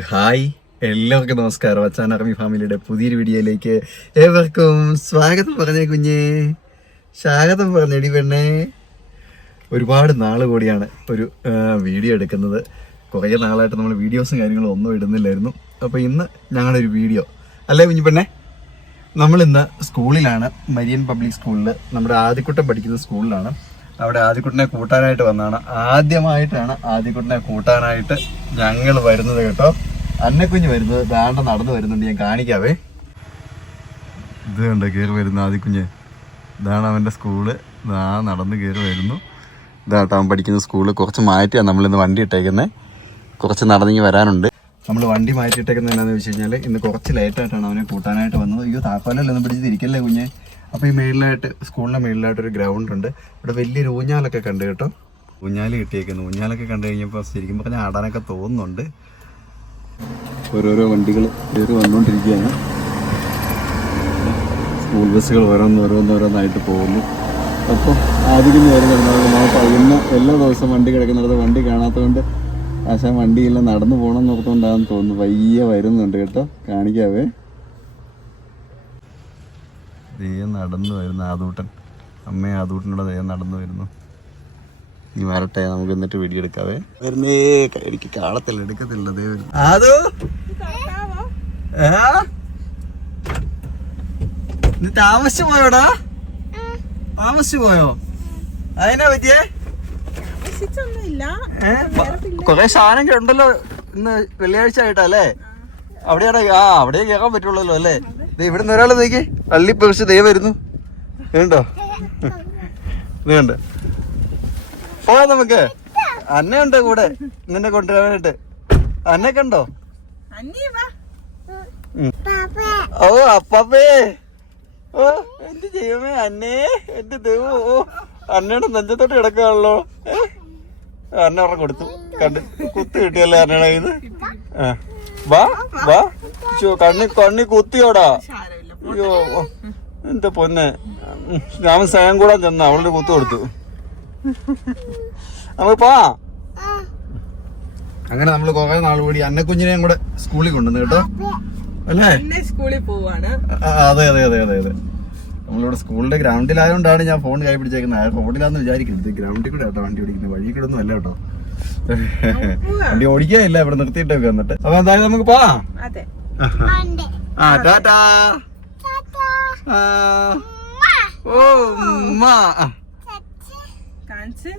Hi എല്ലാവർക്കും നമസ്കാരം. അച്ചാൻ അറബി ഫാമിലിയുടെ പുതിയൊരു വീഡിയോയിലേക്ക് ഏവർക്കും സ്വാഗതം പറഞ്ഞേ കുഞ്ഞേ. സ്വാഗതം പറഞ്ഞെടി പെണ്ണേ. ഒരുപാട് നാൾ കൂടിയാണ് ഒരു വീഡിയോ എടുക്കുന്നത്. കുറേ നാളായിട്ട് നമ്മൾ വീഡിയോസും കാര്യങ്ങളും ഒന്നും ഇടുന്നില്ലായിരുന്നു. അപ്പോൾ ഇന്ന് ഞങ്ങളുടെ ഒരു വീഡിയോ. അല്ലേ കുഞ്ഞു പെണ്ണേ? നമ്മളിന്ന് സ്കൂളിലാണ് മരിയൻ പബ്ലിക് സ്കൂളിൽ നമ്മുടെ ആദ്യക്കുട്ടം പഠിക്കുന്ന സ്കൂളിലാണ്. അവിടെ ആദ്യക്കുട്ടനെ കൂട്ടാനായിട്ട് വന്നതാണ്. ആദ്യമായിട്ടാണ് ആദ്യക്കുട്ടനെ കൂട്ടാനായിട്ട് ഞങ്ങൾ വരുന്നത് കേട്ടോ. അന്നക്കുഞ്ഞ് വരുന്നത് ദാണ്ട നടന്നു വരുന്നുണ്ട് ഞാൻ കാണിക്കാവേ. ഇത് കണ്ട കയറി വരുന്ന ആദ്യക്കുഞ്ഞ് ഇതാണ് അവന്റെ സ്കൂൾ. ഇതാ നടന്ന് കയറി വരുന്നു. ഇതാട്ടോ അവൻ പഠിക്കുന്ന സ്കൂൾ. കുറച്ച് മാറ്റിയാണ് നമ്മളിന്ന് വണ്ടി ഇട്ടേക്കുന്നത് കുറച്ച് നടന്നിങ്ങി വരാനുണ്ട്. നമ്മൾ വണ്ടി മാറ്റിയിട്ടേക്കുന്നത് എന്താണെന്ന് വെച്ച് കഴിഞ്ഞാൽ ഇന്ന് കുറച്ച് ലേറ്റായിട്ടാണ് അവനെ കൂട്ടാനായിട്ട് വന്നത്. അയ്യോ താക്കോലല്ലേ ഒന്നും പിടിച്ച് തിരിക്കല്ലേ കുഞ്ഞെ? അപ്പോൾ ഈ മേളിലായിട്ട് സ്കൂളിന്റെ മേളിലായിട്ട് ഒരു ഗ്രൗണ്ട് ഉണ്ട്. ഇവിടെ വലിയൊരു ഊഞ്ഞാലൊക്കെ കണ്ടു കേട്ടോ. ഊഞ്ഞാൽ കിട്ടിയേക്കുന്നു. ഊഞ്ഞാലൊക്കെ കണ്ടു കഴിഞ്ഞപ്പോൾ ശരിക്കും പറഞ്ഞാൽ ആടാനൊക്കെ തോന്നുന്നുണ്ട്. ഓരോരോ വണ്ടികൾ കയറി വന്നുകൊണ്ടിരിക്കുകയാണ് സ്കൂൾ ബസ്സുകൾ ഓരോന്നോരോന്നോരോന്നായിട്ട് പോകുന്നു. അപ്പോൾ ആദ്യം നേരം കിടന്നത് നമ്മൾ എല്ലാ ദിവസവും വണ്ടി കിടക്കുന്നിടത്ത് വണ്ടി കാണാത്തതുകൊണ്ട് ആശാൻ വണ്ടിയില്ല നടന്നു പോകണം എന്നോർത്തുകൊണ്ടാണെന്ന് തോന്നുന്നു. വയ്യ വരുന്നുണ്ട് കേട്ടോ. കാണിക്കാവേ. ദേ നടന്നു വരുന്നു. ആദൂട്ടൻ. അമ്മ ആദൂട്ടനോട് ദേ നടന്നു വരുന്നു. നീ വരട്ടെ നമുക്ക് എന്നിട്ട് വീഡിയോ എടുക്കാവേ വരുന്നേ എനിക്ക് കാണത്തില്ല എടുക്കത്തില്ല ദേ വരുന്നു. ആദു? നീ താമസിച്ചു പോയോടാ? താമസിച്ചു പോയോ? അതിനാ പറ്റിയേ? കൊറേ സാധനങ്ങൾ ഉണ്ടല്ലോ ഇന്ന് വെള്ളിയാഴ്ച ആയിട്ടല്ലേ അവിടെയാണ് ആ അവിടെ കേൾക്കാൻ പറ്റുള്ളല്ലോ അല്ലേ? ഇവിടെ നിന്ന് ഒരാളെ നോക്കി. അള്ളി പറിച്ച് ദൈവം വരുന്നു. വേണ്ടോ വേണ്ട പോവാ നമുക്ക്. അന്നയുണ്ട് കൂടെ. നിന്നെ കൊണ്ടുവരാനായിട്ട്. അന്നെ കണ്ടോ അന്നീ വാ. ഓ അപ്പേ ഓ എന്ത് ചെയ്യുമേ അന്നേ. എന്റെ ദൈവം ഓ. അന്നയുടെ നെഞ്ചത്തോട്ട് കിടക്കാണല്ലോ ഏ? അന്ന കൊടുത്തു. കണ്ട് കുത്തി കിട്ടിയല്ലേ അന്നയുടെ കയ്യിൽ ആ. വാ വാ. കണ്ണി കണ്ണി കുത്തിയോടാ. അയ്യോ എന്റെ പൊന്നെ. ഞാൻ സ്വയം കൂടാൻ ചെന്ന അവളൊരു കുത്തു കൊടുത്തു. നമുക്ക് പോ അങ്ങനെ നമ്മൾ കുറെ നാൾ കൂടി അന്നക്കുഞ്ഞിനെയും കൂടെ സ്കൂളിൽ കൊണ്ടുവന്നു കേട്ടോ. അല്ലേ? സ്കൂളിൽ പോവാണ്. അതെ അതെ അതെ അതെ അതെ. നമ്മളിവിടെ സ്കൂളിന്റെ ഗ്രൗണ്ടിലായതുകൊണ്ടാണ് ഞാൻ ഫോൺ കൈ പിടിച്ചേക്കുന്നത് ആ റോഡിലാന്ന് വിചാരിക്കുന്നത് ഗ്രൗണ്ടിൽ കൂടെ കേട്ടോ വണ്ടി ഓടിക്കുന്നത് വഴി കൂടെ ഒന്നും അല്ല കേട്ടോ. വണ്ടി ഓടിക്കുകയില്ല. ഇവിടെ നിർത്തിയിട്ടൊക്കെ വന്നിട്ട്. അപ്പൊ എന്തായാലും നമുക്ക് പോവാം. അതെ. ആ ടാറ്റാ. ആ. ഓ ഉമ്മ. കാണിച്ച്.